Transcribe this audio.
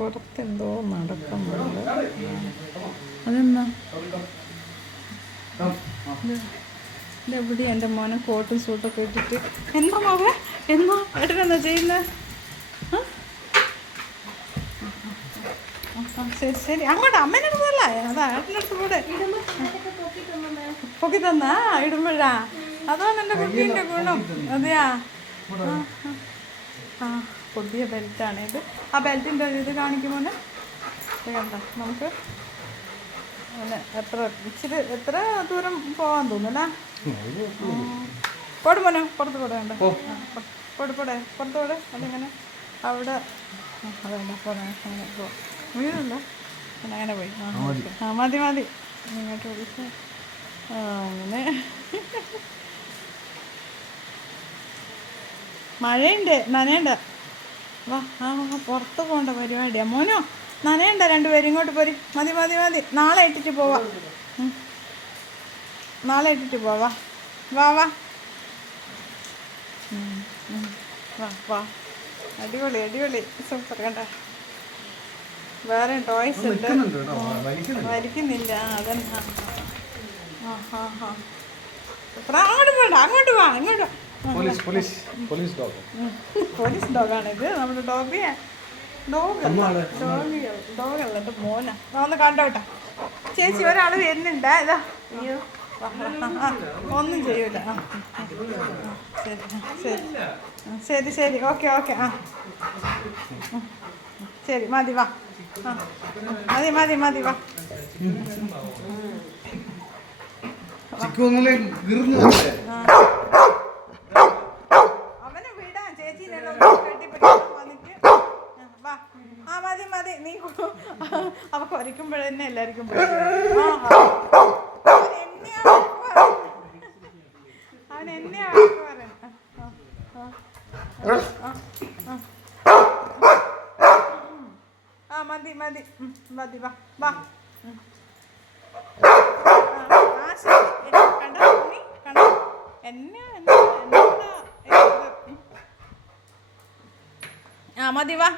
പുറത്തെന്തോ നടക്കുന്നുണ്ട്. അതെന്നാ ഇതെവിടെ എൻ്റെ മോനെ കോട്ടും സൂട്ടൊക്കെ ഇട്ടിട്ട് എന്നാ മാവേ എന്നാ ഏട്ടനെന്താ ചെയ്യുന്നത്? ശരി ശരി അങ്ങോട്ട് അമ്മേനെ അടുത്തല്ല അതാ ഏട്ടൻ്റെ അടുത്ത് കൂടെ പൊക്കി തന്നാ ഇടുമ്പോഴാ അതാണ് എൻ്റെ കുട്ടീൻ്റെ ഗുണം. അതെയാ ആ പുതിയ ബെൽറ്റാണ് ഇത്. ആ ബെൽറ്റിൻ്റെ ഇത് കാണിക്കുമോനെ കണ്ട നമുക്ക് പിന്നെ എത്ര ദൂരം പോകാൻ തോന്നുന്നല്ലേ? പോട് മോനെ പുറത്ത് പോടെ വേണ്ട പോടെ പുറത്ത് പോടെ അതിങ്ങനെ അവിടെ അതല്ല പോടെ അങ്ങനെ പോവാം വീടല്ല പിന്നെ അങ്ങനെ പോയി ആ മതി ഇങ്ങോട്ട് വിളിച്ച് അങ്ങനെ മഴയുണ്ട് നനയണ്ട വാ പുറത്ത് പോകേണ്ട പരിപാടിയാ മോനോ നനയണ്ട രണ്ടുപേരും ഇങ്ങോട്ട് പോരി മതി നാളെ ഇട്ടിട്ട് പോവാം വാ അടിപൊളി സൂപ്പർ കണ്ട വേറെ ടോയ്സ് ഉണ്ട് വലിക്കുന്നില്ല അതന്നെ അങ്ങോട്ട് വാ ഇങ്ങോട്ട് പോലീസ് ഡോഗാണ് ഇത് നമ്മുടെ ഡോഗല്ല എൻ്റെ മോനാ ഒന്ന് കണ്ടോട്ടെ ചേച്ചി ഒരാൾ വരുന്നുണ്ട് ഇതാ അയ്യോ ഒന്നും ചെയ്യൂല ശരി ഓക്കെ ആ ശരി മതി വാ മതി വാ അവനെ വിടാ ചേച്ചീനെല്ലാം കെട്ടിപ്പിടിച്ചിട്ട് വാ മതി നീ അവ കുറയ്ക്കുമ്പോഴെന്നെ എല്ലാവർക്കും അവൻ എന്നെ മതി വാ കണ്ടോ എന്നെ മതി വാ